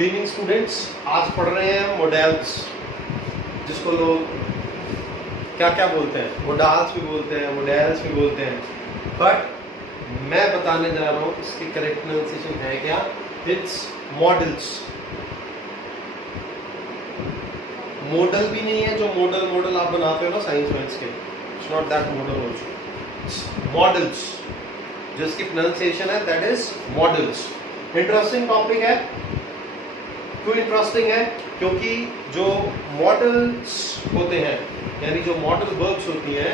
Good evening students. आज पढ़ रहे हैं मॉडल्स, जिसको लोग क्या क्या बोलते हैं, मॉडल्स भी बोलते हैं, मॉडल्स भी बोलते हैं, बट मैं बताने जा रहा हूँ इसकी करेक्ट प्रोनाउंसिएशन है क्या। It's models. मॉडल भी नहीं है जो मॉडल आप बनाते हो ना साइंस वाइंस के, it's not that model also, models जिसकी प्रोनाउंसिएशन है that is models. Interesting topic है। क्यों इंटरेस्टिंग है? क्योंकि जो मॉडल्स होते हैं, यानी जो मॉडल वर्ब्स होती हैं,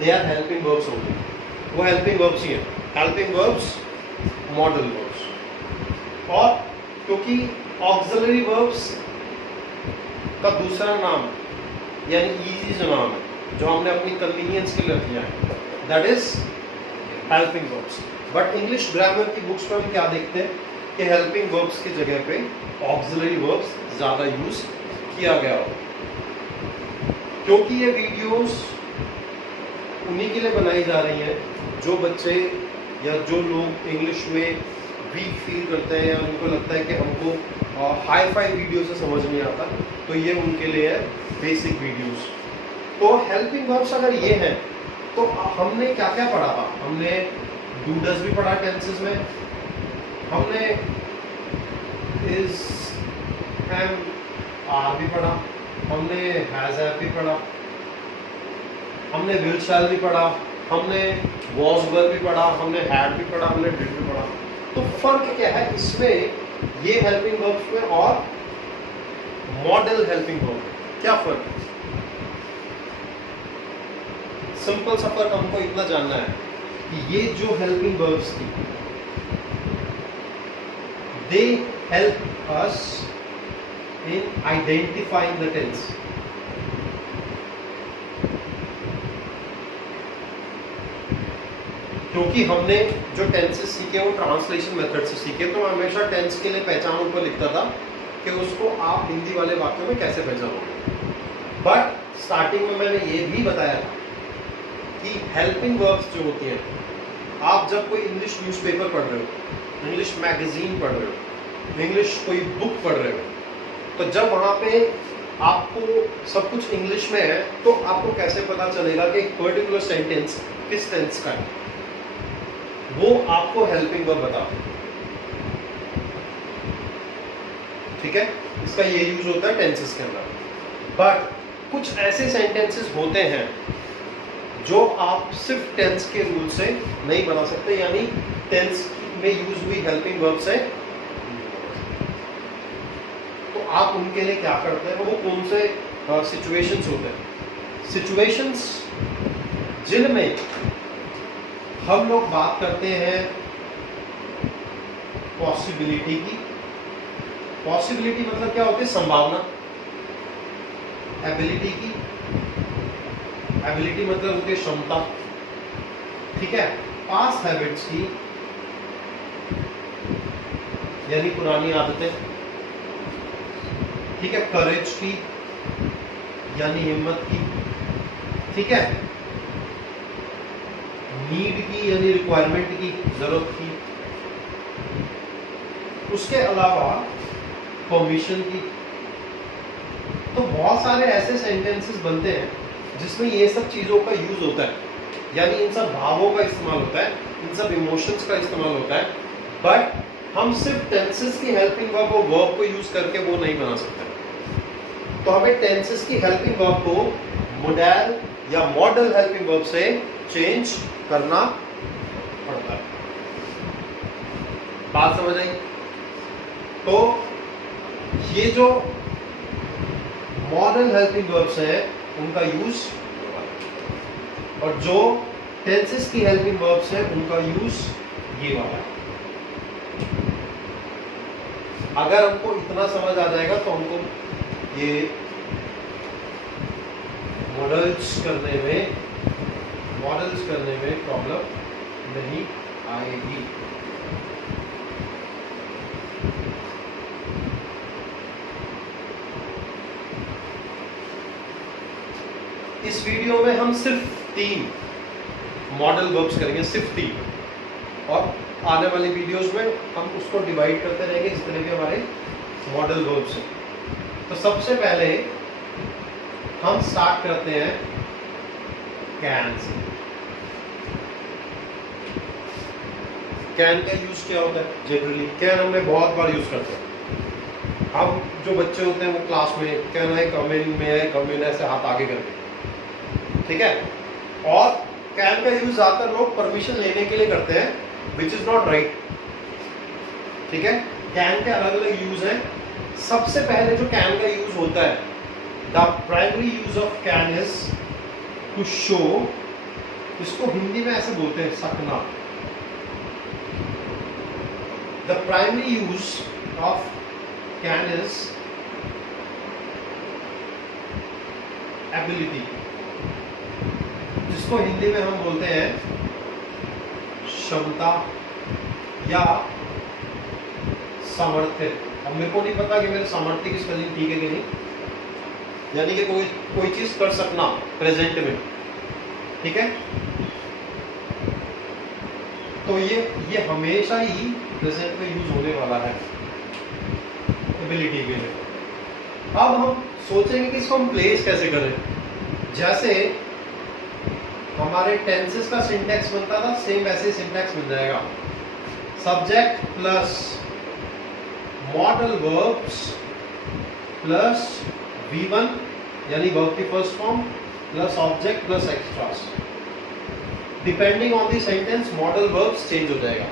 दे आर हेल्पिंग वर्ब्स होती हैं। वो हेल्पिंग वर्ब्स ही हैं, हेल्पिंग वर्ब्स, मॉडल वर्ब्स। और क्योंकि ऑक्सिलरी वर्ब्स का दूसरा नाम यानी इजी जो नाम है, जो हमने अपनी कन्वीनियंस के लिए किया है, that is helping verbs. But English grammar की बुक्स में हम क्या देखते हैं कि हेल्पिंग वर्ब्स की जगह पे ऑक्सिलरी वर्ब्स ज़्यादा यूज किया गया हो। क्योंकि ये वीडियोस उन्हीं के लिए बनाई जा रही हैं जो बच्चे या जो लोग इंग्लिश में वीक फील करते हैं या उनको लगता है कि हमको हाई फाई वीडियो से समझ नहीं आता, तो ये उनके लिए है बेसिक वीडियोस। तो हेल्पिंग वर्ब्स अगर ये हैं तो हमने क्या क्या पढ़ा था? हमने डू डज भी पढ़ा टेंसेस में, हमने इज एम आर भी पढ़ा, हमने हैज हैव भी पढ़ा, हमने विल शैल भी पढ़ा, हमने वॉज वर भी पढ़ा, हमने हैड भी पढ़ा, हमने डिड भी पढ़ा। तो फर्क क्या है इसमें, ये हेल्पिंग वर्ब्स में और मॉडल हेल्पिंग वर्ब, क्या फर्क है? सिंपल सा फर्क हमको इतना जानना है कि ये जो हेल्पिंग वर्ब्स थी, they help us in identifying the tense. क्योंकि हमने जो टेंसेस सीखे वो ट्रांसलेशन मेथड से सीखे, तो मैं हमेशा टेंस के लिए पहचान ऊपर लिखता था कि उसको आप हिंदी वाले वाक्यों में कैसे पहचानोगे। बट स्टार्टिंग में मैंने ये भी बताया था कि हेल्पिंग वर्ब्स जो होती हैं, आप जब कोई इंग्लिश न्यूज़पेपर पढ़ रहे हो, इंग्लिश मैगजीन पढ़ रहे हो, इंग्लिश कोई बुक पढ़ रहे हो, तो जब वहाँ पे आपको सब कुछ इंग्लिश में है, तो आपको कैसे पता चलेगा कि एक पर्टिकुलर सेंटेंस किस टेंस का है? वो आपको हेल्पिंग वर्ब बताते हैं। ठीक है, इसका ये यूज होता है टेंसेस के अंदर। बट कुछ ऐसे सेंटेंसेस होते हैं जो आप सिर्फ टेंस के रूल से नहीं बना सकते, यानी टेंस में यूज हुई हेल्पिंग वर्ब से। तो आप उनके लिए क्या करते हैं? वो कौन से सिचुएशंस होते हैं? सिचुएशंस जिनमें हम लोग बात करते हैं पॉसिबिलिटी की। पॉसिबिलिटी मतलब क्या होती है? संभावना। एबिलिटी की, एबिलिटी मतलब होती है क्षमता। ठीक है, पास्ट हैबिट्स की यानी पुरानी आदतें। ठीक है, करेज की यानी हिम्मत की। ठीक है, नीड की यानी रिक्वायरमेंट की, जरूरत की। उसके अलावा परमिशन की। तो बहुत सारे ऐसे सेंटेंसेस बनते हैं जिसमें ये सब चीजों का यूज होता है, यानी इन सब भावों का इस्तेमाल होता है, इन सब इमोशंस का इस्तेमाल होता है। बट हम सिर्फ टेंसेस की हेल्पिंग वर्ब और वर्ब को यूज करके वो नहीं बना सकते। तो हमें टेंसेस की हेल्पिंग वर्ब को मॉडल या मॉडल हेल्पिंग वर्ब से चेंज करना पड़ता है। बात समझ आई? तो ये जो मॉडल हेल्पिंग वर्ब्स हैं उनका यूज, और जो टेंसेस की हेल्पिंग वर्ब्स हैं उनका यूज ये वाला है। अगर हमको इतना समझ आ जाएगा तो हमको ये मॉडल्स करने में प्रॉब्लम नहीं आएगी। इस वीडियो में हम सिर्फ 3 मॉडल वर्ब्स करेंगे, सिर्फ 3, और आने वाली वीडियोस में हम उसको डिवाइड करते रहेंगे इस तरह के हमारे मॉडल वर्ब से। तो सबसे पहले हम स्टार्ट करते हैं कैन से। कैन का यूज क्या होता है? जनरली कैन हमने बहुत बार यूज करते हैं। अब जो बच्चे होते हैं वो क्लास में कैन आई कम इन, में आई कम इन, ऐसे हाथ आगे करके, ठीक है। और कैन का यूज ज्यादातर लोग परमिशन लेने के लिए करते हैं, विच इज नॉट राइट, ठीक है। कैन के अलग अलग यूज हैं। सबसे पहले जो कैन का यूज होता है, the primary use of can is to show, इसको हिंदी में ऐसे बोलते हैं सकना। The primary use of can is ability, जिसको हिंदी में हम बोलते हैं क्षमता या सामर्थ्य। अब मेरे को नहीं पता कि मेरे सामर्थ्य की स्पेलिंग ठीक है कि नहीं, यानी कि कोई चीज कर सकना प्रेजेंट में, ठीक है। तो ये हमेशा ही प्रेजेंट में यूज होने वाला है एबिलिटी के लिए। अब हम सोचेंगे कि इसको हम प्लेस कैसे करें। जैसे हमारे टेंसेस का सिंटैक्स बनता था, सेम वैसे सिंटैक्स बन जाएगा। Subject plus modal verbs plus V1 यानी वर्ब की first form plus object plus extras. Depending on the sentence modal verbs change हो जाएगा।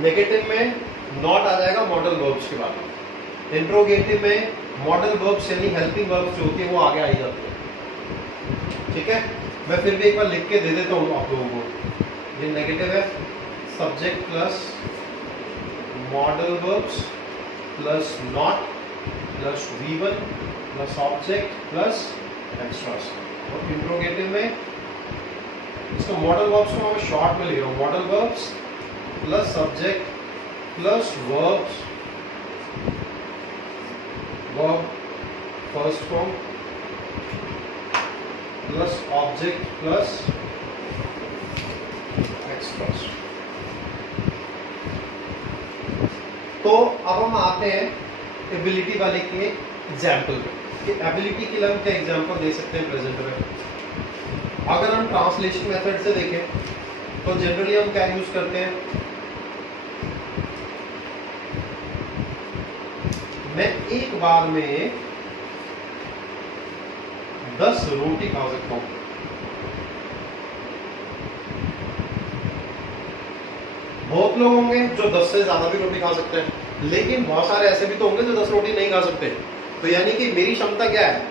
नेगेटिव में नॉट आ जाएगा मॉडल वर्ब्स के बाद में। इंट्रोगेटिव में मॉडल वर्ब्स यानी हेल्पिंग वर्ब्स जो होती है वो आगे आ जाती है, ठीक है। मैं फिर भी एक बार लिख के दे देता हूँ आप लोगों को। ये नेगेटिव है, subject plus modal verbs plus not plus V1 plus object plus extras. और इंट्रोगेटिव में इसको मॉडल वर्ब्स को मैं शॉर्ट में ले रहा हूँ, modal verbs plus subject plus verbs, verb first form plus object plus extras. तो अब हम आते हैं एबिलिटी वाले के एग्जाम्पल पे कि एबिलिटी के लिए हम क्या एग्जाम्पल दे सकते हैं प्रेजेंट में। अगर हम ट्रांसलेशन मेथड से देखें तो जनरली हम क्या यूज करते हैं, मैं एक बार में 10 रोटी खा सकता हूं। बहुत लोग होंगे जो 10 से ज्यादा भी रोटी खा सकते हैं, लेकिन बहुत सारे ऐसे भी तो होंगे जो 10 रोटी नहीं खा सकते। तो यानी कि मेरी क्षमता क्या है,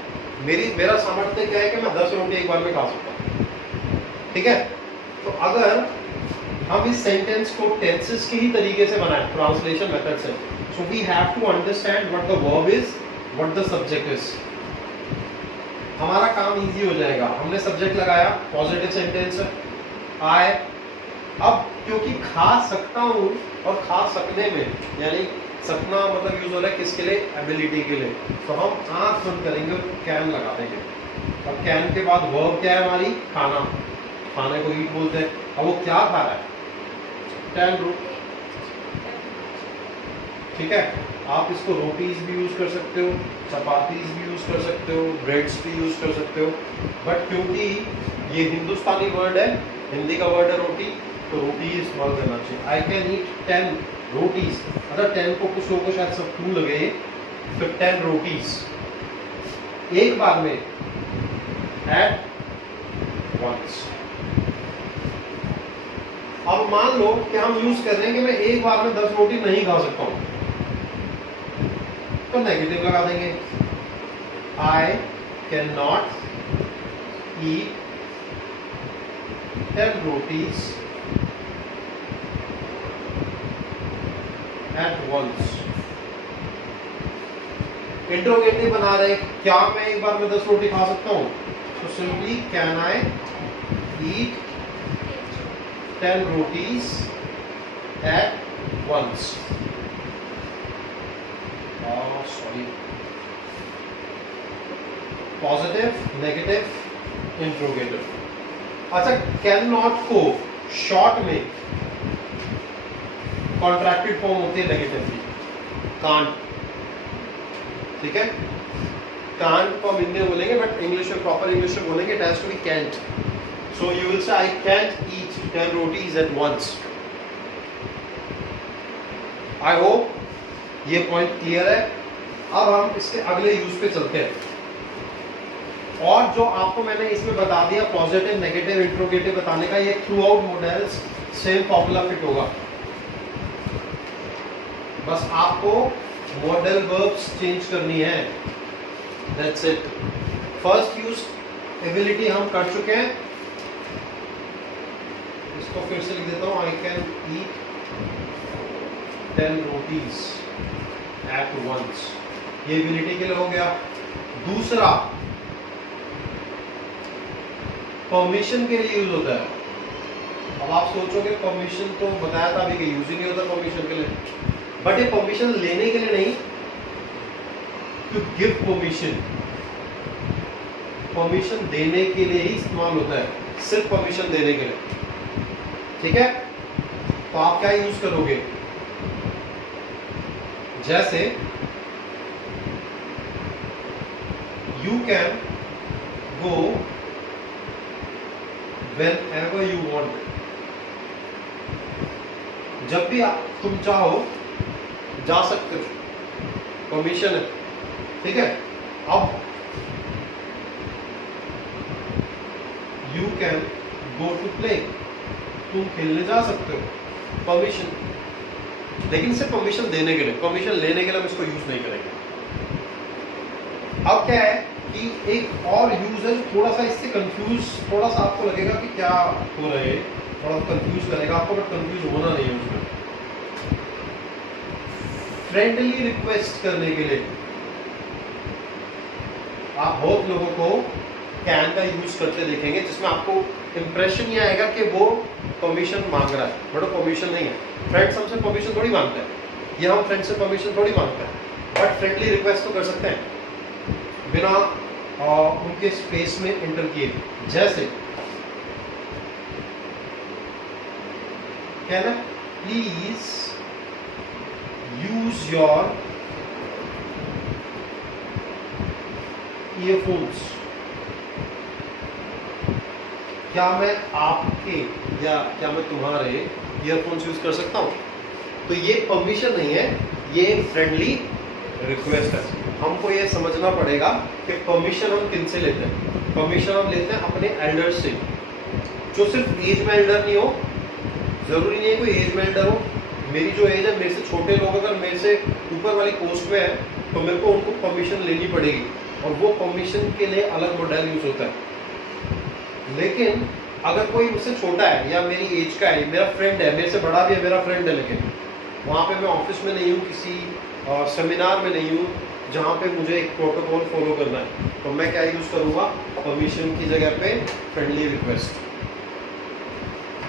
मेरा सामर्थ्य क्या है कि मैं 10 रोटी एक बार में खा सकता हूं, ठीक है। तो अगर हम इस सेंटेंस को टेंसेस के ही तरीके से बनाएं ट्रांसलेशन मेथड से, so we have to understand what the verb is, what the subject is। हमारा काम इजी हो जाएगा। हमने सब्जेक्ट लगाया, पॉजिटिव सेंटेंस आए। अब क्योंकि खा सकता हूं और खा सकने में यानी सकना मतलब यूज हो रहा है किसके लिए, एबिलिटी के लिए। तो हम आंख बंद करेंगे और कैन लगा देंगे। और कैन के बाद वर्ब क्या है हमारी, खाना। खाने को ईट बोलते हैं। अब वो क्या खा रहा है, 10 रोटी, ठीक है। आप इसको रोटीज भी यूज कर सकते हो, चपातीज भी यूज कर सकते हो, ब्रेड्स भी यूज कर सकते हो। बट क्योंकि ये हिंदुस्तानी वर्ड है, हिंदी का वर्ड है रोटी, तो रोटी इस्तेमाल करना चाहिए। आई कैन ईट 10 रोटीज। अगर 10 को कुछ लोगों को शायद सब टू लगे, तो 10 रोटीज एक बार में एट वंस। अब मान लो कि हम यूज कर रहे हैं कि मैं एक बार में 10 रोटी नहीं खा सकता हूं, तो नेगेटिव लगा देंगे। I can not eat 10 rotis at once. Interrogative बना रहे, क्या मैं एक बार में 10 रोटी खा सकता हूं? तो simply can I eat 10 rotis at once. Sorry, positive, negative, interrogative. अच्छा, कैन नॉट को शॉर्ट में कॉन्ट्रैक्टेड फॉर्म होती है नेगेटिव की, कांट। ठीक है, कांट को हम हिंदी में बोलेंगे, बट इंग्लिश में, प्रॉपर इंग्लिश में बोलेंगे, it has to be can't. So you will say I can't eat 10 rotis at once. I hope ये पॉइंट क्लियर है. अब हम इसके अगले यूज पे चलते हैं. और जो आपको मैंने इसमें बता दिया पॉजिटिव, नेगेटिव, इंट्रोगेटिव बताने का, ये through out models same formula fit होगा. बस आपको मॉडल वर्ब्स चेंज करनी है. That's it. First use ability हम कर चुके हैं. इसको फिर से लिख देता हूं. I can eat 10 rotis at once. ये एबिलिटी के लिए हो गया. दूसरा परमिशन के लिए यूज होता है. अब आप सोचोगे परमिशन तो बताया था अभी कि यूज ही नहीं होता परमिशन के लिए, बट ये परमिशन लेने के लिए नहीं, टू गिव परमिशन, परमिशन देने के लिए ही इस्तेमाल होता है, सिर्फ परमिशन देने के लिए. ठीक है, तो आप क्या यूज करोगे? जैसे you can go whenever you want. जब भी तुम चाहो जा सकते हो, परमिशन है. ठीक है, अब you can go to play, तुम खेलने जा सकते हो, परमिशन. लेकिन सिर्फ परमिशन देने के लिए, परमिशन लेने के लिए हम इसको यूज नहीं करेंगे. अब क्या है कि एक और यूज है, थोड़ा सा इससे कंफ्यूज, थोड़ा सा आपको लगेगा कि क्या हो रहा है, थोड़ा कंफ्यूज करेगा आपको, बट कंफ्यूज होना नहीं है उसमें. फ्रेंडली रिक्वेस्ट करने के लिए आप बहुत लोगों को कैन का यूज करते देखेंगे, जिसमें आपको इंप्रेशन ये आएगा कि वो परमिशन मांग रहा है, बट वो परमिशन नहीं है. फ्रेंड्स हमसे परमिशन थोड़ी मांगते हैं, ये हम फ्रेंड से परमिशन थोड़ी मांगते हैं, बट फ्रेंडली रिक्वेस्ट तो कर सकते हैं बिना उनके स्पेस में एंटर किए. जैसे कहना, प्लीज यूज योर ईयरफोन्स. क्या मैं आपके या क्या मैं तुम्हारे ईयरफोन्स यूज कर सकता हूं? तो ये परमिशन नहीं है, ये फ्रेंडली रिक्वेस्ट है. हमको ये समझना पड़ेगा कि परमिशन हम किन से लेते हैं. परमिशन हम लेते हैं अपने एल्डर से, जो सिर्फ एज में एल्डर नहीं हो, जरूरी नहीं है कोई एज में एल्डर हो. मेरी जो एज है, मेरे से छोटे लोग अगर मेरे से ऊपर वाली पोस्ट में है, तो मेरे को उनको परमिशन लेनी पड़ेगी, और वो परमिशन के लिए अलग मॉडल यूज होता है. लेकिन अगर कोई मुझसे छोटा है या मेरी एज का है, मेरा फ्रेंड है, मेरे से बड़ा भी है, मेरा फ्रेंड है, लेकिन वहाँ पे मैं ऑफिस में नहीं हूँ, किसी सेमिनार में नहीं हूँ जहाँ पे मुझे एक प्रोटोकॉल फॉलो करना है, तो मैं क्या यूज करूँगा? परमिशन की जगह पे फ्रेंडली रिक्वेस्ट.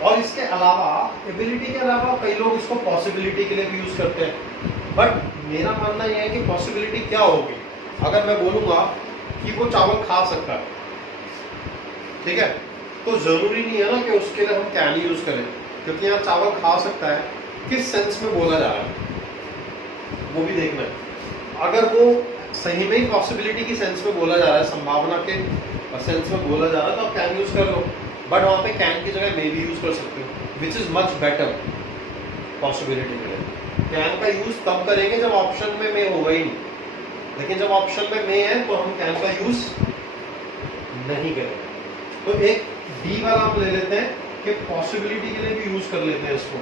और इसके अलावा, एबिलिटी के अलावा कई लोग इसको पॉसिबिलिटी के लिए भी यूज करते हैं. बट मेरा मानना यह है कि पॉसिबिलिटी क्या होगी? अगर मैं बोलूँगा कि वो चावल खा सकता है, ठीक है, तो जरूरी नहीं है ना कि उसके लिए हम कैन यूज करें, क्योंकि यहाँ चावल खा सकता है किस सेंस में बोला जा रहा है वो भी देखना है. अगर वो सही में ही पॉसिबिलिटी की सेंस में बोला जा रहा है, संभावना के सेंस में बोला जा रहा है, तो आप कैन यूज कर लो. बट वहाँ पे कैन की जगह मे भी यूज कर सकते हो, which is much better possibility के लिए. कैन का यूज तब करेंगे जब ऑप्शन में मे होगा ही नहीं, लेकिन जब ऑप्शन में मे है तो हम कैन का यूज नहीं करेंगे. तो एक डी वाला हम ले लेते हैं कि पॉसिबिलिटी के लिए भी यूज कर लेते हैं इसको.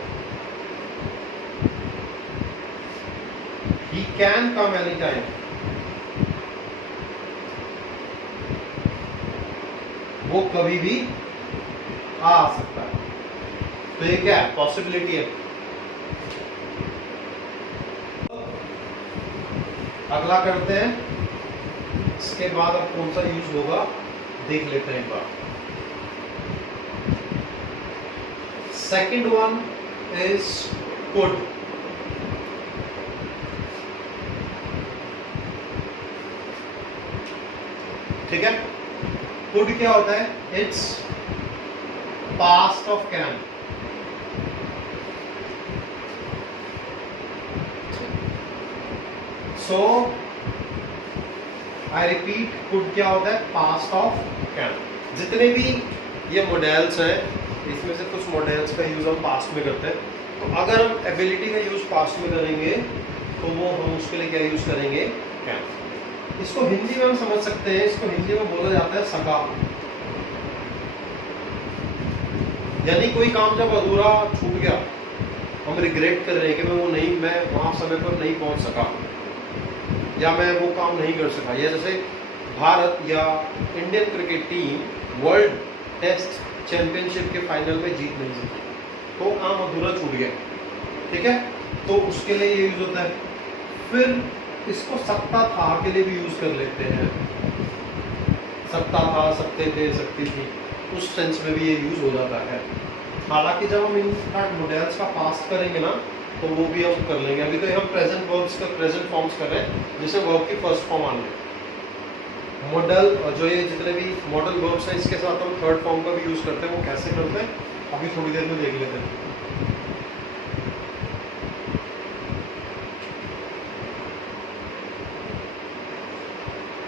He can come anytime. वो कभी भी आ सकता है. तो ये क्या है? पॉसिबिलिटी है. अगला करते हैं, इसके बाद अब कौन सा यूज होगा देख लेते हैं एक बार. Second one is could. ठीक है, could क्या होता है? It's past of can. So I repeat, could क्या होता है? Past of can. जितने भी ये मॉडल्स हैं, इसमें से कुछ मॉडल्स का यूज हम पास्ट में करते हैं। तो अगर हम एबिलिटी का यूज पास्ट में करेंगे तो वो हम उसके लिए क्या यूज करेंगे? कैन। इसको हिंदी में हम समझ सकते हैं, इसको हिंदी में बोला जाता है सका। यानी कोई काम जब अधूरा छूट गया, हम रिग्रेट कर रहे हैं कि मैं वहां समय पर नहीं पहुंच सका, या मैं वो काम नहीं कर सका। या जैसे भारत या Indian cricket team world test championship के फाइनल में जीत नहीं सकी, तो काम अधूरा छूट गया, ठीक है, तो उसके लिए ये यूज होता है। फिर इसको सकता था के लिए भी यूज कर लेते हैं। सकता था, सकते थे, सकती थी, उस सेंस में भी ये यूज हो जाता है। हालांकि जब हम इन मॉडल्स का पास्ट करेंगे ना, तो वो भी हम कर लेंगे। अभी तो हम प्रेजेंट वर्ब्स का प्रेजेंट फॉर्म्स कर रहे हैं, जिसे वर्ब की फर्स्ट फॉर्म आने मॉडल, जो ये जितने भी मॉडल वर्ब्स हैं, इसके साथ हम थर्ड फॉर्म का भी यूज करते हैं। वो कैसे करते हैं अभी थोड़ी देर में देख लेते हैं।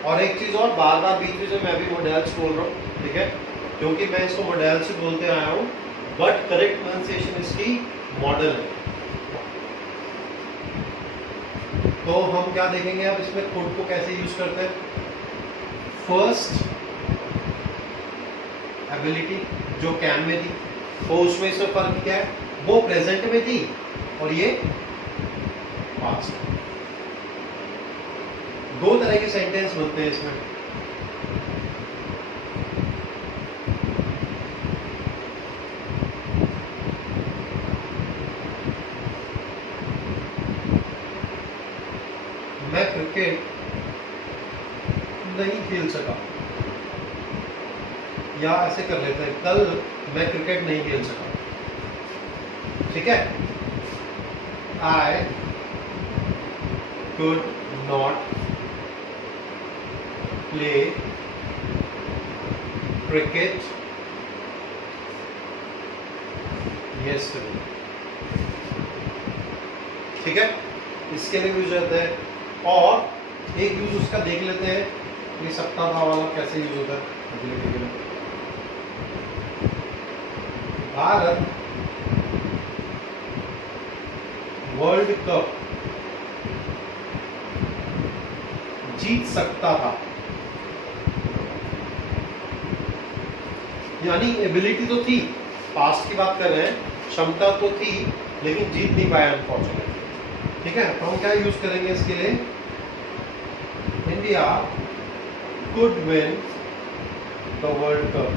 और एक चीज और, बार बार बीच में मैं भी मॉडल्स बोल रहा हूँ, ठीक है, क्योंकि मैं इसको मॉडल से बोलते आया हूँ, बट करेक्ट प्रोनाउंसिएशन इसकी मॉडल है। तो हम क्या देखेंगे अब इसमें खुद को कैसे यूज करते हैं। फर्स्ट एबिलिटी जो कैन में थी, तो उसमें इसमें फर्क क्या है? वो प्रेजेंट में थी और ये पास्ट। दो तरह के सेंटेंस बनते हैं इसमें। मैं क्रिकेट नहीं खेल सका, या ऐसे कर लेते हैं, कल मैं क्रिकेट नहीं खेल सका, ठीक है। I could not play cricket yesterday, ठीक है, इसके लिए यूज होता है। और एक यूज उसका देख लेते हैं, ये सकता था वाला कैसे यूज होता है। भारत वर्ल्ड कप जीत सकता था, यानी एबिलिटी तो थी, पास्ट की बात कर रहे हैं, क्षमता तो थी, लेकिन जीत नहीं पाया अनफॉर्चुनेटली, ठीक है। तो हम क्या यूज करेंगे इसके लिए? India could win the world cup.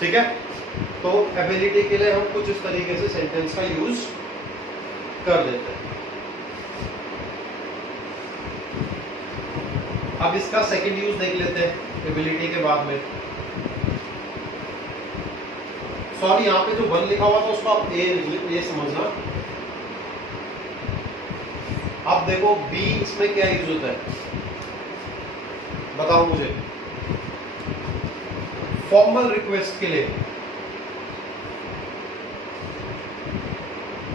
ठीक है, तो एबिलिटी के लिए हम कुछ इस तरीके से सेंटेंस का यूज कर देते हैं। अब इसका सेकंड यूज देख लेते हैं एबिलिटी के बाद में। सॉरी, यहाँ पे जो वन लिखा हुआ था उसको आप ए समझना। अब देखो बी, इसमें क्या यूज होता है बताओ मुझे। फॉर्मल रिक्वेस्ट के लिए,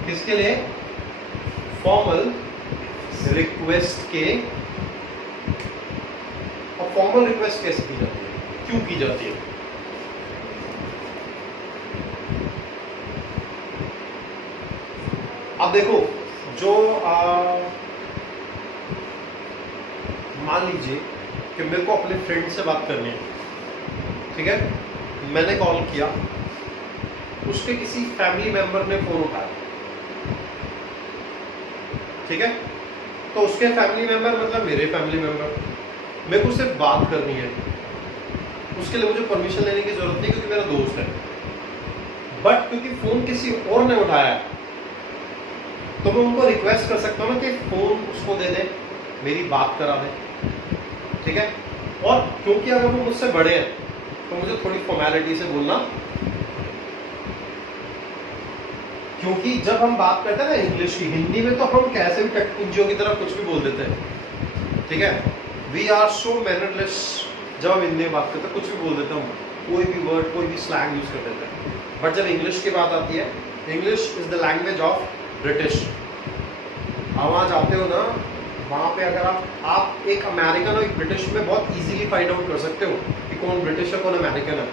किसके लिए? फॉर्मल रिक्वेस्ट के। और फॉर्मल रिक्वेस्ट कैसे की जाती है, क्यों की जाती है? अब देखो, जो मान लीजिए कि मेरे को अपने फ्रेंड से बात करनी है, ठीक है, मैंने कॉल किया, उसके किसी फैमिली मेंबर ने फोन उठाया, ठीक है, तो उसके फैमिली मेंबर मतलब मेरे फैमिली मेंबर, मेरे को उससे बात करनी है, उसके लिए मुझे परमिशन लेने की जरूरत नहीं क्योंकि मेरा दोस्त है। बट क्योंकि फोन किसी और ने उठाया तो मैं उनको रिक्वेस्ट कर सकता हूँ ना कि फोन उसको दे दे, मेरी बात करा दे, ठीक है। और क्योंकि अगर वो मुझसे बड़े हैं तो मुझे थोड़ी फॉर्मेलिटी से बोलना, क्योंकि जब हम बात करते हैं ना इंग्लिश की, हिंदी में तो हम कैसे भी टटपुंजियों की तरह कुछ भी बोल देते हैं, ठीक है। वी आर सो मैनरलेस, जब हम हिंदी में बात करते हैं कुछ भी बोल देते हैं, हम कोई भी वर्ड, कोई भी स्लैंग यूज कर देते हैं। बट जब इंग्लिश की बात आती है, English is the language of British. आप वहाँ जाते हो ना, वहाँ पे अगर आप एक अमेरिकन और एक ब्रिटिश में बहुत इजीली फाइंड आउट कर सकते हो कि कौन ब्रिटिश है कौन अमेरिकन है।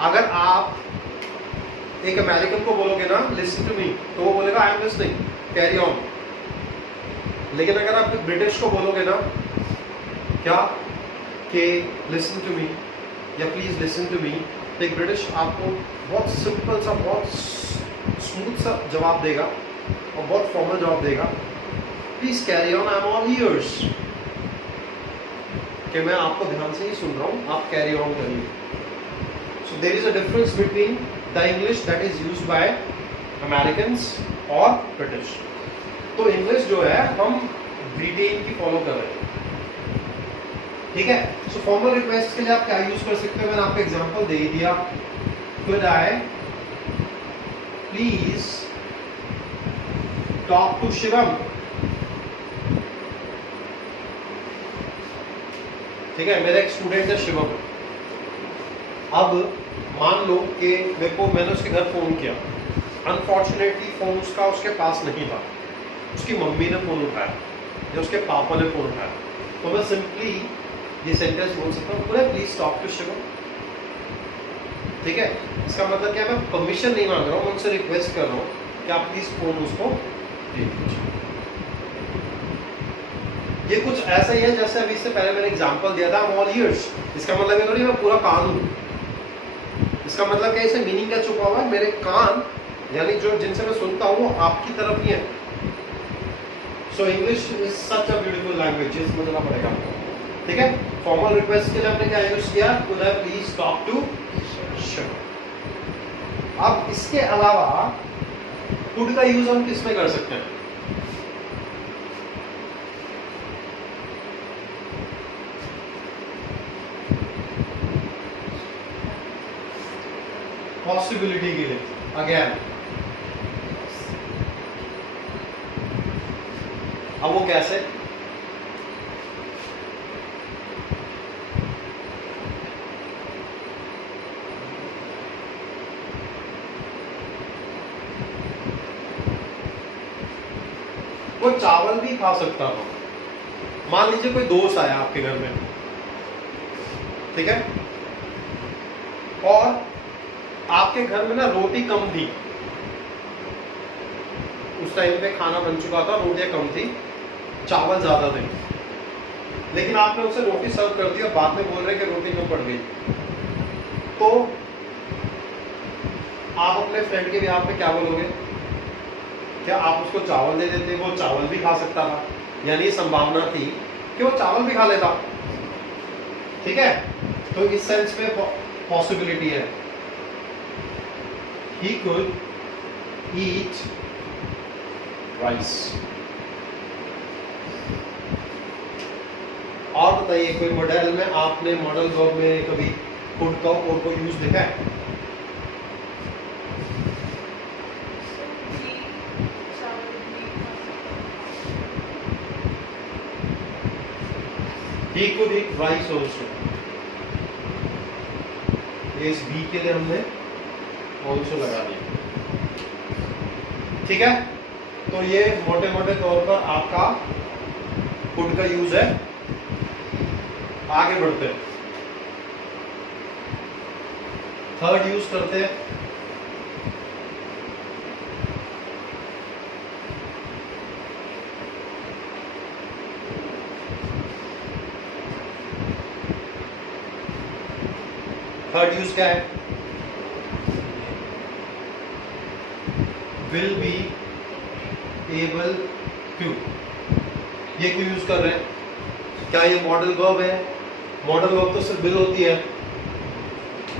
अगर आप एक अमेरिकन को बोलोगे ना लिसन टू मी, तो वो बोलेगा I am listening, carry on. लेकिन अगर आप ब्रिटिश को बोलोगे ना क्या कि लिसन टू मी या प्लीज लिसन टू मी, तो एक ब्रिटिश आपको बहुत सिंपल सा, बहुत स्मूथ सा जवाब देगा और बहुत फॉर्मल जवाब देगा, please carry on, I am all years, कि मैं आपको ध्यान से ही सुन रहा हूँ, आप कैरी ऑन करिए। So there is a difference between the English that is used by Americans और ब्रिटिश। तो इंग्लिश जो है हम ब्रिटेन की फॉलो कर रहे हैं, ठीक है। सो फॉर्मल रिक्वेस्ट के लिए आप क्या यूज कर सकते हो, मैंने आपको एग्जांपल दे दिया। Could I please talk to Shivam, ठीक है, मेरा एक स्टूडेंट है शिवम। अब मान लो कि मैंने उसके घर फोन किया, अनफॉर्चुनेटली फोन उसका उसके पास नहीं था, उसकी मम्मी ने फोन उठाया या उसके पापा ने फोन उठाया, तो मैं सिंपली ये सेंटेंस बोल सकता हूँ, पूरा प्लीज टॉक टू शिवम, ठीक है। इसका मतलब क्या, मैं परमिशन नहीं मांग रहा हूँ, मैं उनसे रिक्वेस्ट कर रहा हूँ कि आप प्लीज फोन उसको दे दीजिए। ये कुछ ऐसा ही है जैसे अभी इससे पहले मैंने एग्जांपल दिया था ऑल ईयर्स। इसका मतलब ये थोड़ी मैं पूरा कान हूँ, इसका मतलब क्या, इसे मीनिंग क्या छुपा हुआ है, मेरे कान यानी जो जिनसे मैं सुनता हूँ वो आपकी तरफ ही है। So English is such a beautiful language, ये समझना पड़ेगा, ठीक है। फॉर्मल रिक्वेस्ट के लिए आपने क्या यूज किया, could I please talk to Shivam. अब इसके अलावा कुड का यूज हम किस में कर सकते हैं, पॉसिबिलिटी के लिए। अगेन अब वो कैसे, वो चावल भी खा सकता हो। मान लीजिए कोई दोस्त आया आपके घर में, ठीक है, और आपके घर में ना रोटी कम थी, उस टाइम पे खाना बन चुका था, रोटियां कम थी, चावल ज्यादा थे, लेकिन आपने उसे रोटी सर्व कर दी और बाद में बोल रहे कि रोटी कम पड़ गई, तो आप अपने फ्रेंड के बिहाफ पे क्या बोलोगे, क्या आप उसको चावल दे देते, वो चावल भी खा सकता था, यानी संभावना थी कि वो चावल भी खा लेता, ठीक है। तो इस सेंस में पॉसिबिलिटी है, he could eat rice। और बताइए कोई मॉडल में आपने मॉडल वर्ब में कभी कुड का और कोई यूज देखा है, he could eat rice also, इस बी के लिए हमने also लगा दिया, ठीक है। तो ये मोटे मोटे तौर पर आपका कुड का यूज है। आगे बढ़ते हैं, थर्ड यूज करते हैं थर्ड यूज क्या है, विल बी एबल टू। ये क्यों यूज कर रहे हैं, क्या ये मॉडल वर्ब है, मॉडल वर्ब तो सिर्फ विल होती है,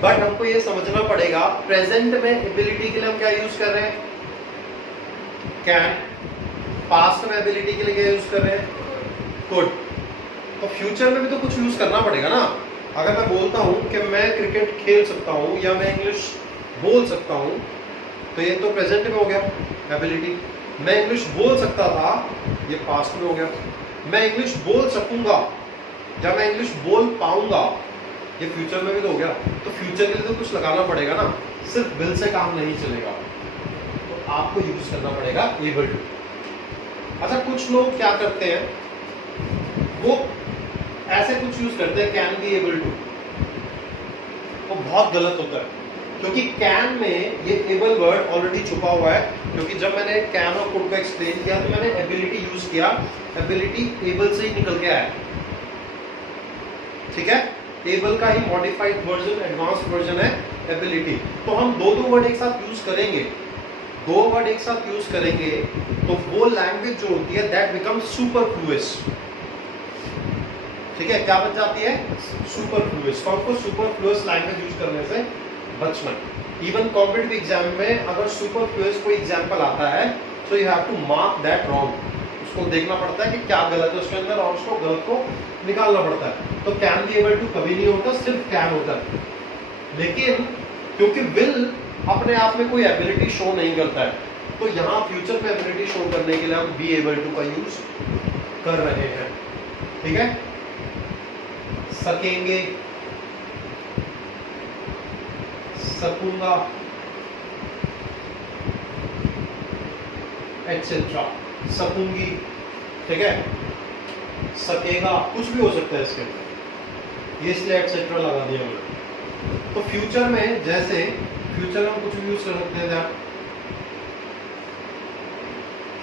बट हमको ये समझना पड़ेगा प्रेजेंट में एबिलिटी के लिए हम क्या यूज कर रहे हैं, कैन। पास्ट में एबिलिटी के लिए क्या यूज कर रहे हैं, कुड। तो फ्यूचर में भी तो कुछ यूज करना पड़ेगा ना। अगर मैं बोलता हूं कि मैं क्रिकेट खेल सकता हूं या मैं इंग्लिश बोल सकता हूं, तो ये तो प्रेजेंट में हो गया एबिलिटी। मैं इंग्लिश बोल सकता था, ये पास्ट में हो गया। मैं इंग्लिश बोल सकूंगा या मैं इंग्लिश बोल पाऊंगा, ये फ्यूचर में भी तो हो गया। तो फ्यूचर के लिए तो कुछ लगाना पड़ेगा ना, सिर्फ विल से काम नहीं चलेगा। आपको यूज करना पड़ेगा एबल टू। अच्छा, कुछ लोग क्या करते हैं, वो ऐसे कुछ यूज करते हैं कैन बी एबल टू, वो बहुत गलत होता है, क्योंकि कैन में ये एबल वर्ड ऑलरेडी छुपा हुआ है। क्योंकि जब मैंने कैन और कुड को एक्सप्लेन किया तो मैंने एबिलिटी यूज किया, एबिलिटी एबल से ही निकल के आया, ठीक है। एबल का ही मॉडिफाइड वर्जन, एडवांस्ड वर्जन है एबिलिटी। तो हम दो वर्ड एक साथ यूज करेंगे, दो वर्ड एक साथ यूज करेंगे तो वो लैंग्वेज जो होती है दैट बिकम्स सुपरफ्लुअस, ठीक है। क्या बन जाती है? सुपरफ्लुअस। तो आपको सुपरफ्लुअस लैंग्वेज यूज करने से बचना। इवन कॉम्पिटिटिव एग्जाम में अगर सुपरफ्लुअस कोई एग्जांपल आता है तो you have to mark that wrong, उसको देखना पड़ता है कि क्या गलत है उसके अंदर और उसको गलत को निकालना पड़ता है। तो कैन बी एबल टू कभी नहीं होता, सिर्फ कैन होता है। लेकिन क्योंकि विल अपने आप में कोई एबिलिटी शो नहीं करता है, तो यहाँ फ्यूचर में एबिलिटी शो करने के लिए हम बी एबल टू का यूज कर रहे हैं, ठीक है। सकेंगे, सकूंगा, एटसेट्रा, सकूंगी, ठीक है। सकेगा कुछ भी हो सकता है इसके, ये इसलिए एटसेट्रा लगा दिया मैंने। तो फ्यूचर में, जैसे फ्यूचर में कुछ भी यूज कर सकते हैं,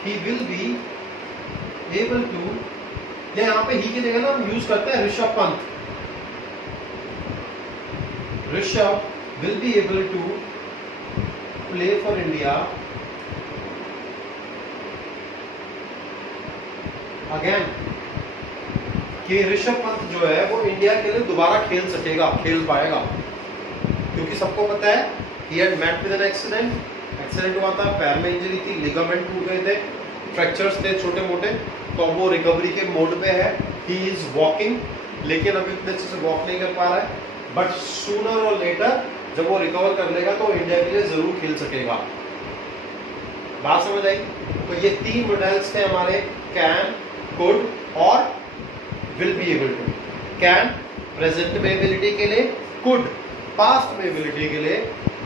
he will be able to, या यहाँ पे ही की जगह ना हम यूज करते हैं Rishabh Pant. Rishabh will be able to play for India again, कि ऋषभ पंत जो है वो इंडिया के लिए दोबारा खेल सकेगा, खेल पाएगा। क्योंकि सबको पता है he had met with an accident हुआ था, पैर में इंजरी थी, लिगामेंट टूट गए थे, फ्रैक्चर्स थे छोटे मोटे, तो अब वो रिकवरी के मोड पे है, he is walking, लेकिन अभी इतने अच्छे से वॉक नहीं कर पा रहा है। बट सूनर और लेटर जब वो रिकवर कर लेगा तो इंडिया के लिए जरूर खेल सकेगा। बात समझ आई? तो ये तीन मॉडल्स थे हमारे, कैन, कुड और will be able to. Can present में एबिलिटी के लिए, कुड पास्ट में एबिलिटी के लिए,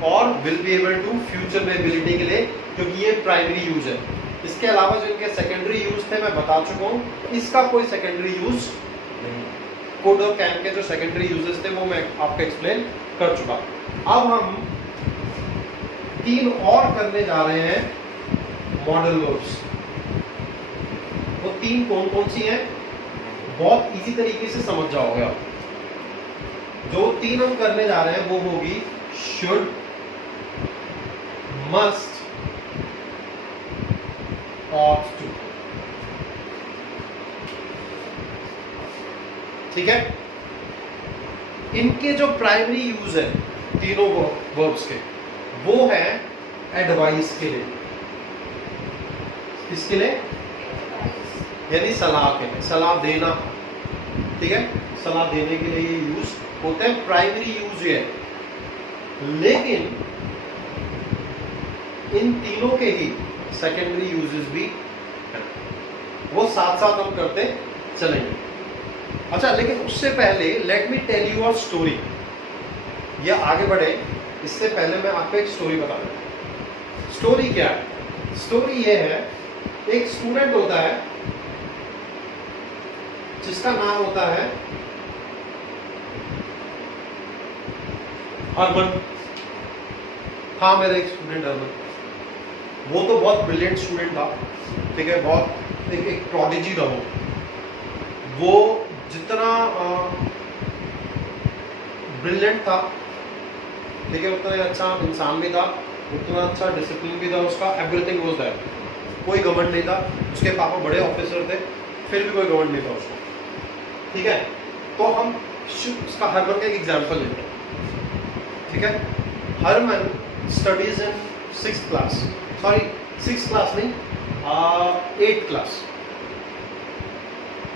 और will be able to future में एबिलिटी के लिए, क्योंकि ये प्राइमरी यूज है। इसके अलावा जो इनके सेकेंडरी यूज थे मैं बता चुका हूँ, इसका कोई सेकेंडरी यूज नहीं। कुड और कैन के जो सेकेंडरी यूजेस थे वो मैं आपको एक्सप्लेन कर चुका। अब हम तीन और करने जा रहे हैं मॉडल वर्ब्स। वो तीन कौन कौन सी हैं, बहुत इजी तरीके से समझ जाओगे आप। जो तीन हम करने जा रहे हैं वो होगी शुड, मस्ट, ought to, ठीक है। इनके जो प्राइमरी यूज है तीनों वर्ब्स के, वो है एडवाइस के लिए। किसके लिए? यानी सलाह के लिए, सलाह देना, ठीक है। सलाह देने के लिए ये यूज होते हैं, प्राइमरी यूज ये है। लेकिन इन तीनों के ही सेकेंडरी यूजेस भी हैं, वो साथ साथ हम करते चलेंगे। अच्छा, लेकिन उससे पहले let me tell you a story. या आगे बढ़े इससे पहले मैं आपको एक स्टोरी बता दूं। स्टोरी क्या है? स्टोरी ये है, एक स्टूडेंट होता है जिसका नाम होता है हरमन। हाँ, मेरा एक स्टूडेंट हरमन, वो तो बहुत ब्रिलियंट स्टूडेंट था, ठीक है, बहुत एक प्रोडिजी था वो जितना ब्रिलियंट था, ठीक है, उतना अच्छा इंसान भी था, उतना अच्छा डिसिप्लिन भी था उसका, एवरीथिंग वाज देयर। कोई घमंड नहीं था, उसके पापा बड़े ऑफिसर थे, फिर भी कोई घमंड नहीं था उसको, ठीक है। तो हम उसका हरमन का एक एग्जाम्पल लेते हैं, ठीक है। Harman studies in 6th class, sorry 6th class नहीं, 8th क्लास,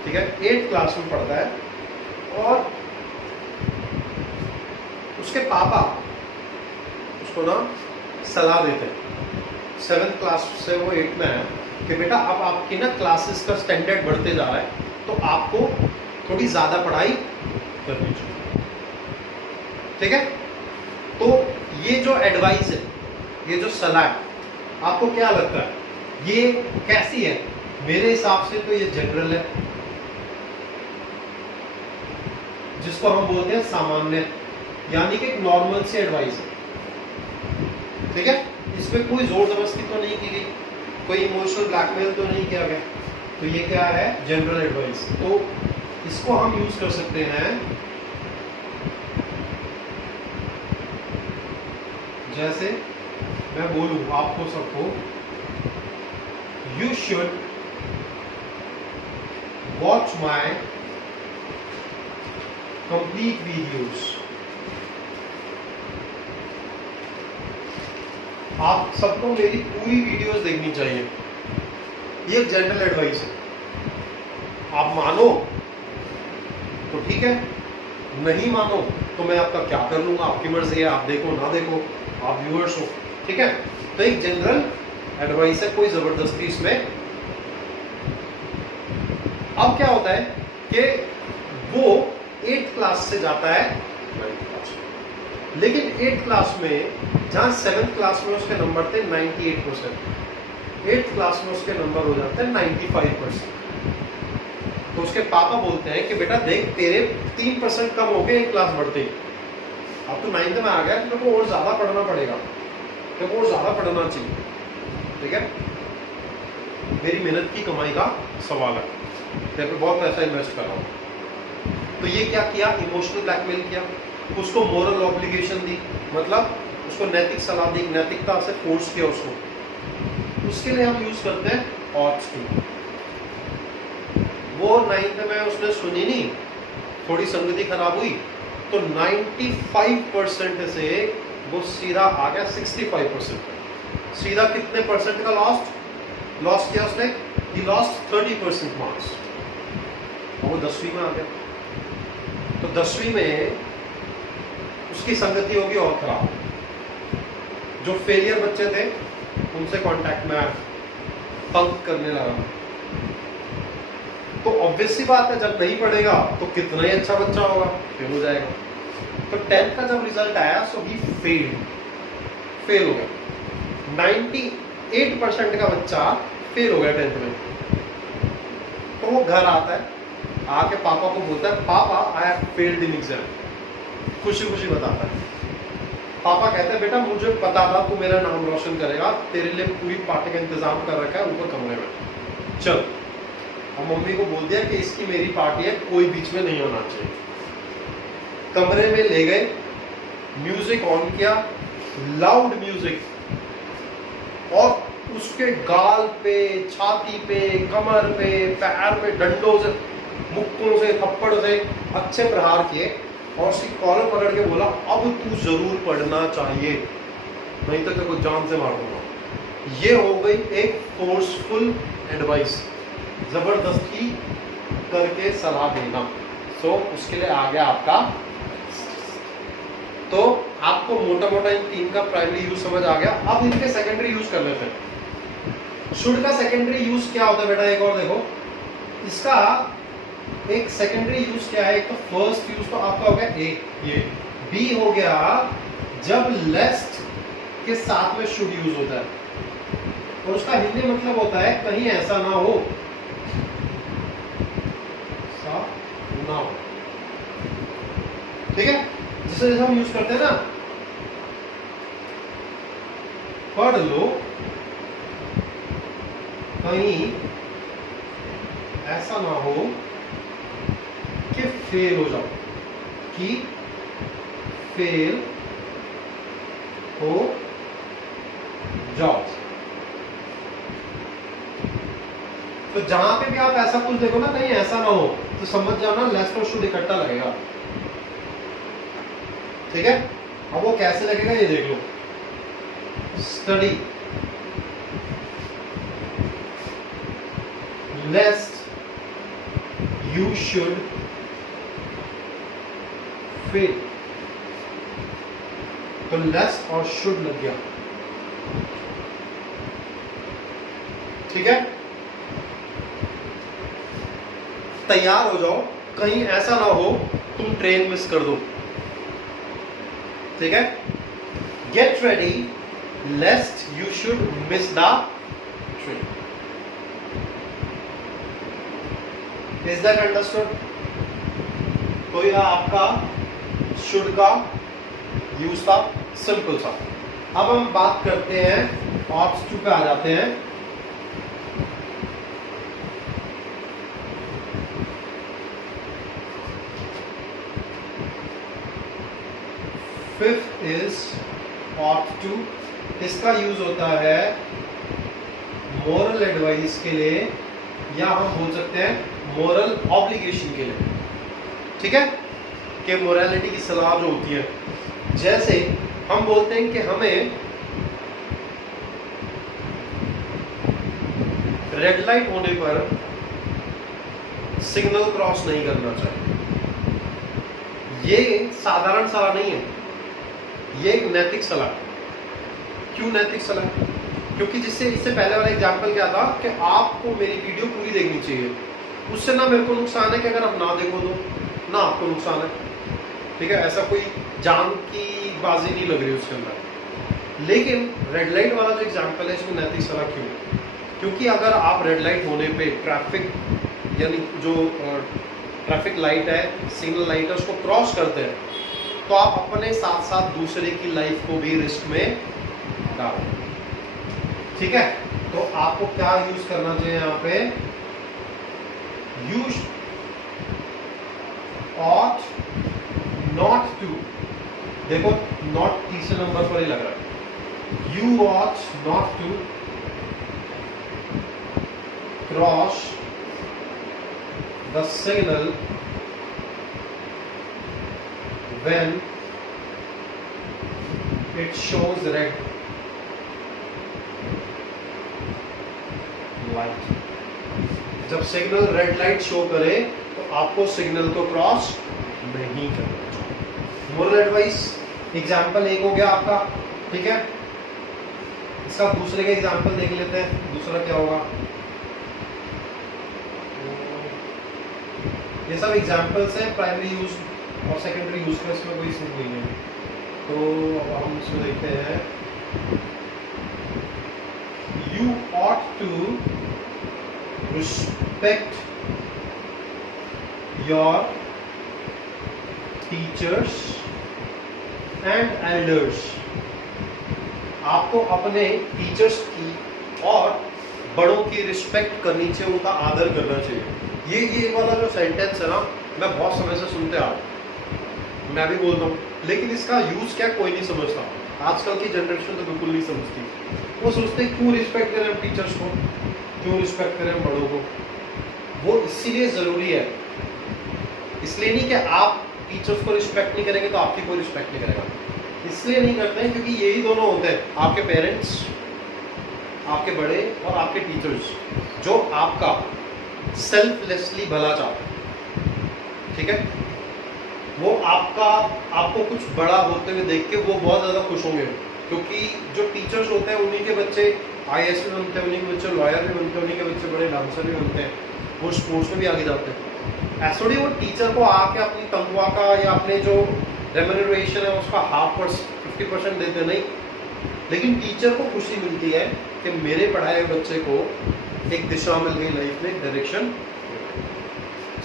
ठीक है, 8th क्लास में पढ़ता है। और उसके पापा उसको ना सलाह देते हैं 7th क्लास से वो 8th में है कि बेटा अब आपकी ना क्लासेस का स्टैंडर्ड बढ़ते जा रहा है, तो आपको थोड़ी ज़्यादा पढ़ाई करनी चाहिए, ठीक है। तो ये जो एडवाइस है, ये जो सलाह है, आपको क्या लगता है ये कैसी है? मेरे हिसाब से तो ये जनरल है, जिसको हम बोलते हैं सामान्य, यानी कि एक नॉर्मल से एडवाइस है। ठीक है, इसमें कोई जोर जबरदस्ती तो नहीं की गई, कोई इमोशनल ब्लैकमेल तो नहीं किया गया, तो ये क्या है? General advice. तो इसको हम यूज कर सकते हैं जैसे मैं बोलूं आपको सबको, you should watch my complete videos. आप सबको मेरी पूरी वीडियोस देखनी चाहिए, ये जनरल एडवाइस है। आप मानो तो ठीक है, नहीं मानो तो मैं आपका क्या कर लूंगा, आपकी मर्जी है, आप देखो ना देखो, आप व्यूअर्स हो। ठीक है, तो एक जनरल एडवाइस है, कोई जबरदस्ती इसमें। अब क्या होता है कि वो 8th क्लास से जाता है 9th क्लास में, लेकिन 8th क्लास में जहां 7th क्लास में उसके नंबर थे 98%, 8th क्लास में उसके नंबर हो जाते हैं 95%। तो उसके पापा बोलते हैं कि बेटा देख, तेरे 3% कम हो गए एक क्लास बढ़ते ही, अब तो 9th में आ गया, तो को और ज्यादा पढ़ना पड़ेगा, तो और ज्यादा पढ़ना चाहिए। ठीक है, मेरी मेहनत की कमाई का सवाल है, तेरे पे बहुत पैसा इन्वेस्ट कर रहा हूँ। तो ये क्या किया? इमोशनल ब्लैकमेल किया, उसको मोरल ऑब्लिगेशन दी, मतलब उसको नैतिक सलाह दी, नैतिकता से फोर्स किया उसको। उसके लिए हम यूज करते हैं ऑड्स की। वो 9th में उसने सुनी नहीं, थोड़ी संगति खराब हुई, तो 95% से वो सीधा आ गया 65%। सीधा कितने परसेंट का लॉस्ट किया उसने? ही लॉस्ट 30% मार्क्स, और वो 10वीं में आ गया। तो 10वीं में उसकी संगति होगी और खराब, जो फेलियर बच्चे थे उनसे कांटेक्ट में पंक करने लगा। तो ऑब्वियस सी बात है, जब नहीं पढ़ेगा तो कितना ही अच्छा बच्चा होगा, फेल हो जाएगा। तो 10th का जब रिजल्ट आया, सो ही फेल हो गया। 98% का बच्चा फेल हो गया 10th में। तो वो घर आता है, आके पापा को बोलता है, पापा I have failed in exam. खुशी खुशी बताता है। पापा कहते हैं, बेटा मुझे पता था तू मेरा नाम रोशन करेगा, तेरे लिए पूरी पार्टी का इंतजाम कर रखा है ऊपर कमरे में, चल। और मम्मी को बोल दिया कि इसकी मेरी पार्टी है, कोई बीच में नहीं होना चाहिए। कमरे में ले गए, म्यूजिक ऑन किया, लाउड म्यूजिक, और उसके गाल पे, छाती पे, कमर पे, पैर पे डंडों से, मुक्कों से, थप्पड़ से अच्छे प्रहार किए, और उसकी कॉलर पकड़ के बोला, अब तू जरूर पढ़ना चाहिए, नहीं तो तेरे को जान से मार दूंगा। ये हो गई एक फोर्सफुल एडवाइस, जबरदस्ती करके सलाह देना। सो उसके लिए आ गया आपका। तो आपको मोटा मोटा इन 3 का प्राइमरी यूज समझ आ गया। अब इनके सेकेंडरी यूज कर लेते हैं। शुड का सेकेंडरी यूज क्या होता है बेटा? एक और देखो, इसका एक सेकेंडरी यूज क्या है? एक तो फर्स्ट यूज तो आपका हो गया ए, ये बी हो गया जब लेस्ट के साथ में शुड यूज होता है, और उसका हिंदी मतलब होता है कहीं ऐसा ना हो, ना हो। ठीक है, जिसे जैसे हम यूज करते हैं ना, पढ़ लो कहीं ऐसा ना हो कि फेल हो जाओ, कि फेल हो जाओ। तो जहां पे भी आप ऐसा कुछ देखो ना, कहीं ऐसा ना हो, तो समझ जाना लेस्ट और शुड इकट्ठा लगेगा। ठीक है, अब वो कैसे लगेगा ये देख लो। Study lest you should fail, तो लेस्ट और शुड लग गया। ठीक है, तैयार हो जाओ, कहीं ऐसा ना हो तुम ट्रेन मिस कर दो। ठीक है, get ready lest you should miss the train. Is that understood? तो यह आपका should का यूज था, सिंपल सा। अब हम बात करते हैं ought to पे आ जाते हैं। Fifth is ought to। इसका यूज होता है मोरल एडवाइस के लिए, या हम बोल सकते हैं मोरल ऑब्लिगेशन के लिए। ठीक है, कि मोरालिटी की सलाह जो होती है, जैसे हम बोलते हैं कि हमें रेड लाइट होने पर सिग्नल क्रॉस नहीं करना चाहिए। ये साधारण सलाह नहीं है, ये एक नैतिक सलाह। क्यों नैतिक सलाह? क्योंकि जिससे इससे पहले वाला एग्जांपल क्या था कि आपको मेरी वीडियो पूरी देखनी चाहिए। उससे ना मेरे को नुकसान है कि अगर आप ना देखो तो ना आपको नुकसान है। ठीक है, ऐसा कोई जान की बाजी नहीं लग रही उसके अंदर। लेकिन रेड लाइट वाला जो एग्जांपल है इसमें नैतिक सलाह क्यों? क्योंकि अगर आप रेड लाइट होने पे ट्रैफिक, यानी जो ट्रैफिक लाइट है, सिग्नल लाइट है, उसको क्रॉस करते हैं, तो आप अपने साथ साथ दूसरे की लाइफ को भी रिस्क में डालो। ठीक है, तो आपको क्या यूज करना चाहिए यहाँ पे? Use ought not to। देखो नॉट तीसरे नंबर पर ही लग रहा है। You ought not to cross the signal when it shows red light। जब सिग्नल रेड लाइट शो करे तो आपको सिग्नल को क्रॉस नहीं करना चाहिए। मोरल एडवाइस एग्जाम्पल एक हो गया आपका। ठीक है, इसका दूसरे का एग्जाम्पल देख लेते हैं। दूसरा क्या होगा? ये सब एग्जाम्पल्स हैं प्राइमरी यूज और सेकेंडरी यूज का, इसमें कोई सीन नहीं है। तो अब हम इसमें देखते हैं। You ought to respect your teachers and elders। आपको अपने टीचर्स की और बड़ों की रिस्पेक्ट करनी चाहिए, उनका आदर करना चाहिए। ये वाला जो सेंटेंस है ना, मैं बहुत समय से सुनते आ रहा हूँ, मैं भी बोलता हूँ, लेकिन इसका यूज क्या कोई नहीं समझता। आजकल की जनरेशन तो बिल्कुल नहीं समझती। वो सोचते क्यों रिस्पेक्ट करें हम टीचर्स को, क्यों रिस्पेक्ट करें हम बड़ों को। वो इसीलिए जरूरी है, इसलिए नहीं कि आप टीचर्स को रिस्पेक्ट नहीं करेंगे तो आपकी कोई रिस्पेक्ट नहीं करेगा। इसलिए नहीं करते हैं क्योंकि यही दोनों होते हैं, आपके पेरेंट्स, आपके बड़े और आपके टीचर्स, जो आपका सेल्फलेसली भला चाहते हैं। ठीक है, वो आपको कुछ बड़ा होते हुए देख के वो बहुत ज़्यादा खुश होंगे, क्योंकि जो टीचर्स होते हैं उन्हीं के बच्चे IAS भी बनते हैं, उन्हीं के बच्चे लॉयर भी बनते हैं, उन्हीं के बच्चे बड़े डांसर भी बनते हैं, वो स्पोर्ट्स में भी आगे जाते हैं। ऐसा नहीं वो टीचर को आके अपनी तनख्वाह का या अपने जो रेम्यूनरेशन है उसका 50% देते नहीं, लेकिन टीचर को खुशी मिलती है कि मेरे पढ़ाए हुए बच्चे को एक दिशा मिल गई लाइफ में, direction.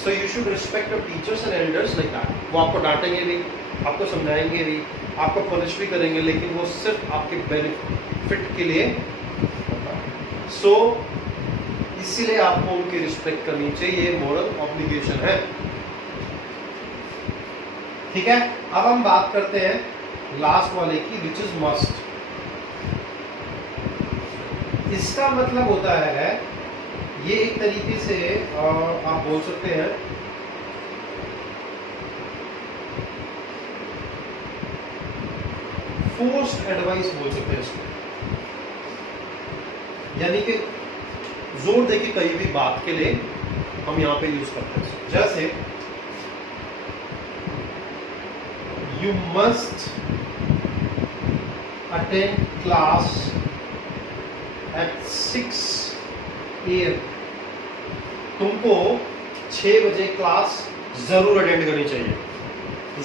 So you should respect your teachers and elders like that. वो आपको डांटेंगे भी, आपको समझाएंगे भी, आपको पनिश भी करेंगे, लेकिन वो सिर्फ आपके बेनिफिट के लिए। सो इसीलिए आपको उनकी रिस्पेक्ट करनी चाहिए, ये मोरल ऑब्लिगेशन है। ठीक है, अब हम बात करते हैं लास्ट वाले की, विच इज मस्ट। इसका मतलब होता है, ये एक तरीके से आप बोल सकते हैं फोर्स्ड एडवाइस बोल सकते हैं इसको, यानी कि जोर देके कहीं भी बात के लिए हम यहाँ पे यूज करते हैं। जैसे you must attend class at 6 AM। तुमको 6 बजे क्लास जरूर अटेंड करनी चाहिए।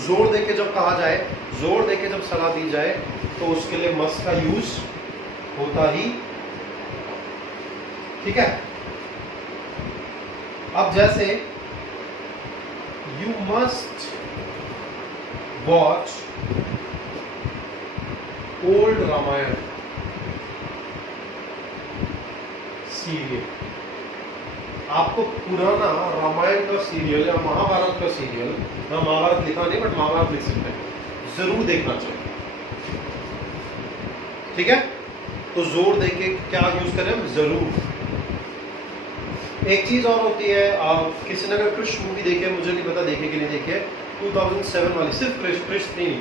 जोर देके जब कहा जाए, जोर देके जब सलाह दी जाए, तो उसके लिए मस्ट का यूज होता ही, ठीक है। अब जैसे you must watch old Ramayan serial, आपको पुराना रामायण का सीरियल या महाभारत का सीरियल, ना महाभारत लिखा नहीं बट महाभारत लिख सकते हैं, जरूर देखना चाहिए, ठीक है। तो जोर देके क्या यूज करें, जरूर। एक चीज और होती है, किसी ने अगर कृष मूवी देखी है, मुझे नहीं पता देखे कि नहीं देखे, 2007 वाली, सिर्फ कृष नहीं,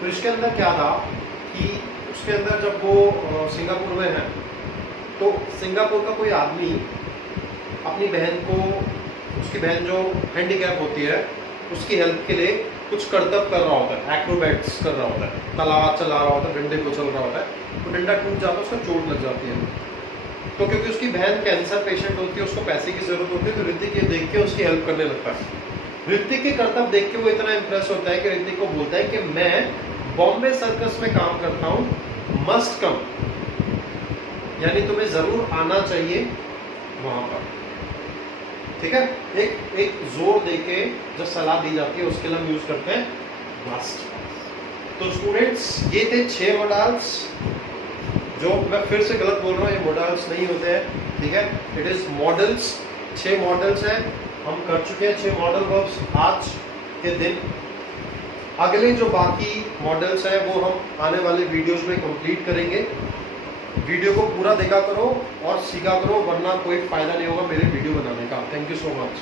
कृष के अंदर क्या था कि उसके अंदर जब वो सिंगापुर में है, तो सिंगापुर का कोई आदमी अपनी बहन को, उसकी बहन जो हैंडीकैप होती है, उसकी हेल्प के लिए कुछ करतब कर रहा होता है, एक्रोबैट्स कर रहा होता है, तालाब चला रहा होता है, डंडे को चल रहा होता है, तो डंडा टूट जाता है, उसका चोट लग जाती है। तो क्योंकि उसकी बहन कैंसर पेशेंट होती है, उसको पैसे की जरूरत होती है, तो ऋतिक ये देख के उसकी हेल्प करने लगता है। ऋतिक के करतब देख के वो इतना इंप्रेस होता है कि ऋतिक को बोलता है कि मैं बॉम्बे सर्कस में काम करता हूँ, मस्ट कम, यानी तुम्हें जरूर आना चाहिए वहां पर, ठीक है। एक जोर देके जो सलाह दी जाती है उसके लिए हम यूज करते हैं मस्ट। तो स्टूडेंट्स, ये थे 6 मॉडल्स, जो मैं फिर से गलत बोल रहा हूँ, ये मॉडल्स नहीं होते हैं, ठीक है, इट इज मॉडल्स। 6 मॉडल्स हैं, हम कर चुके हैं 6 मॉडल वर्ब्स आज के दिन। अगले जो बाकी मॉडल्स हैं वो हम आने वाले वीडियोस में कंप्लीट करेंगे। वीडियो को पूरा देखा करो और सीखा करो, वरना कोई फायदा नहीं होगा मेरे वीडियो बनाने का। Thank you so much.